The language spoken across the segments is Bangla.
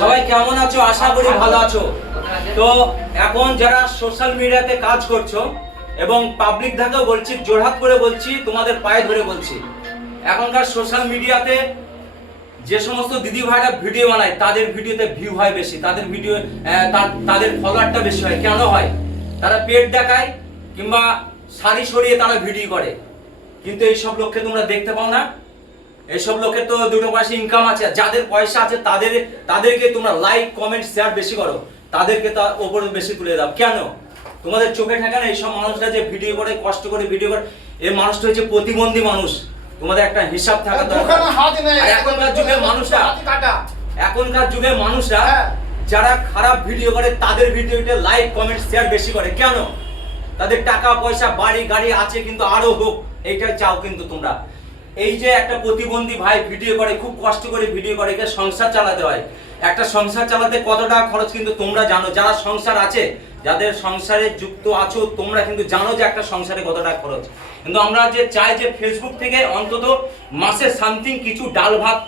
সবাই কেমন আছো? আশা করি ভালো আছো। তো এখন যারা সোশ্যাল মিডিয়াতে কাজ করছো এবং পাবলিক ধাকেও বলছি, জোরহাত করে বলছি, তোমাদের পায়ে ধরে বলছি, এখনকার সোশ্যাল মিডিয়াতে যে সমস্ত দিদি ভাইরা ভিডিও বানায় তাদের ভিডিওতে ভিউ হয় বেশি, তাদের ভিডিও তাদের ফলোয়ারটা বেশি হয়। কেন হয়? তারা পেট দেখায় কিংবা শাড়ি সরিয়ে তারা ভিডিও করে, কিন্তু এইসব লোককে তোমরা দেখতে পাও না। এইসব লোকের তো দুটো পয়সা ইনকাম আছে, যাদের পয়সা আছে তাদেরকে তোমরা লাইক কমেন্ট শেয়ার বেশি করো, তাদেরকে তার ওপরে বেশি তুলে দাও। কেন? তোমাদের চোখে থাকে না এইসব মানুষরা যে ভিডিও করে, কষ্ট করে ভিডিও করে? এই মানুষটা হচ্ছে প্রতিবন্ধী মানুষ, তোমাদের একটা হিসাব থাকা দরকার। এখনকার যুগে মানুষরা যারা খারাপ ভিডিও করে তাদের ভিডিওতে লাইক কমেন্ট শেয়ার বেশি করে। কেন? তাদের টাকা পয়সা বাড়ি গাড়ি আছে, কিন্তু আরো হোক এইটা চাও। কিন্তু তোমরা এই যে একটা প্রতিবন্ধী ভাই ভিডিও করে, খুব কষ্ট করে ভিডিও করে, একে সংসার চালাতে হয়। একটা সংসার চালাতে কত টাকা খরচ কিন্তু তোমরা জানো। যারা সংসার আছে, যাদের সংসারে যুক্ত আছো, তোমরা কিন্তু জানো যে একটা সংসারে কত টাকা খরচ। কিন্তু আমরা যে চাই যে ফেসবুক থেকে অন্তত মাসে সামথিং কিছু ডাল ভাত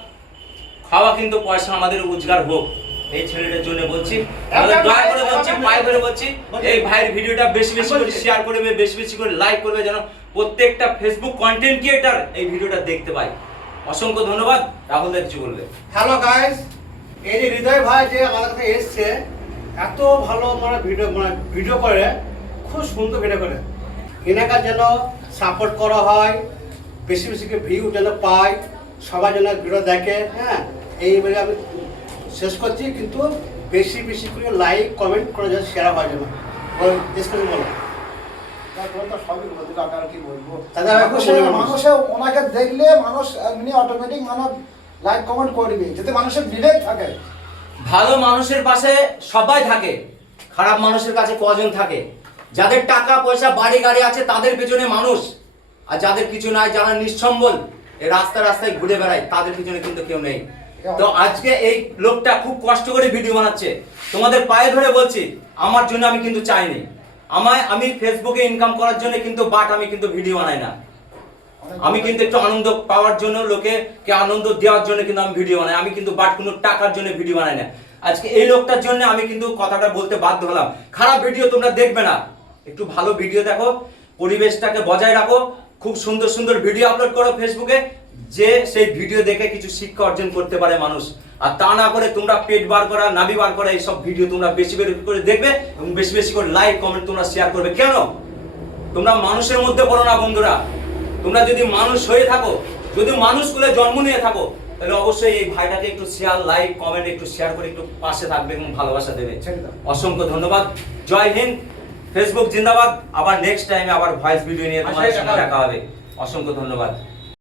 খাওয়া কিন্তু পয়সা আমাদের রোজগার হোক। এই ছেলেটার জন্য বলছি, দয়া করে বলছি, পায়ে ধরে বলছি, এই ভাইয়ের ভিডিওটা বেশি বেশি করে শেয়ার করবে, বেশি বেশি করে লাইক করবে, যেন প্রত্যেকটা ফেসবুক কন্টেন্ট ক্রিয়েটর এই ভিডিওটা দেখতে পায়। অসংখ্য ধন্যবাদ। রাহুল দা কিছু বলবে? হ্যালো গাইস, এই যে হৃদয় ভাই যে আমাদের কাছে এসছে, এত ভালো ভিডিও করে, খুব সুন্দর ভিডিও করে। এনাকার যেন সাপোর্ট করা হয়, বেশি বেশি করে ভিউ যেন পায়, সবাই যেন ভিডিও দেখে। হ্যাঁ, এই বলে আমি শেষ করছি, কিন্তু বেশি বেশি করে লাইক কমেন্ট করে যেন শেয়ার হয় যেন। বলো মানুষের ওনাকে দেখলে মানুষ এমনি অটোমেটিক মানুষ লাইক কমেন্ট করবে, যাতে মানুষের বিবেক থাকে। ভালো মানুষের পাশে সবাই থাকে, খারাপ মানুষের কাছে কজন থাকে? যাদের টাকা পয়সা বাড়ি গাড়ি আছে তাদের পেছনে মানুষ, আর যাদের কিছু নাই, যারা নিঃসম্বল এই রাস্তায় ঘুরে বেড়ায়, তাদের পিছনে কিন্তু কেউ নেই। তো আজকে এই লোকটা খুব কষ্ট করে ভিডিও বানাচ্ছে, তোমাদের পায়ে ধরে বলছি, আমার জন্য আমি কিন্তু চাইনি। আমি ফেসবুকে ইনকাম করার জন্য কিন্তু আমি কিন্তু ভিডিও বানাই না। আমি কিন্তু একটু আনন্দ পাওয়ার জন্য, লোকেকে আনন্দ দেওয়ার জন্য কিন্তু আমি ভিডিও বানাই। আমি কিন্তু কোনো টাকার জন্য ভিডিও বানাই না। আজকে এই লোকটার জন্য আমি কিন্তু কথাটা বলতে বাধ্য হলাম। খারাপ ভিডিও তোমরা দেখবে না, একটু ভালো ভিডিও দেখো, পরিবেশটাকে বজায় রাখো, খুব সুন্দর সুন্দর ভিডিও আপলোড করো ফেসবুকে, যে সেই ভিডিও দেখে কিছু শিক্ষা অর্জন করতে পারে মানুষ। আর তা না করে তোমরা পেট বার করা, নাভি বার করা এইসব ভিডিও তোমরা বেশি বেশি করে দেখবে এবং বেশি বেশি করে লাইক কমেন্ট তোমরা শেয়ার করবে। কেন? তোমরা মানুষের মধ্যে পড়ো না বন্ধুরা। তোমরা যদি মানুষ হয়ে থাকো, যদি মানুষ কুলে জন্ম নিয়ে থাকো, তাহলে অবশ্যই এই ভাইটাকে একটু শেয়ার, লাইক কমেন্ট একটু শেয়ার করে একটু পাশে থাকবে এবং ভালোবাসা দেবে। অসংখ্য ধন্যবাদ। জয় হিন্দ, ফেসবুক জিন্দাবাদ। আবার নেক্সট টাইমে আবার ভয়েস ভিডিও নিয়ে তোমাদের সঙ্গে দেখা হবে। অসংখ্য ধন্যবাদ।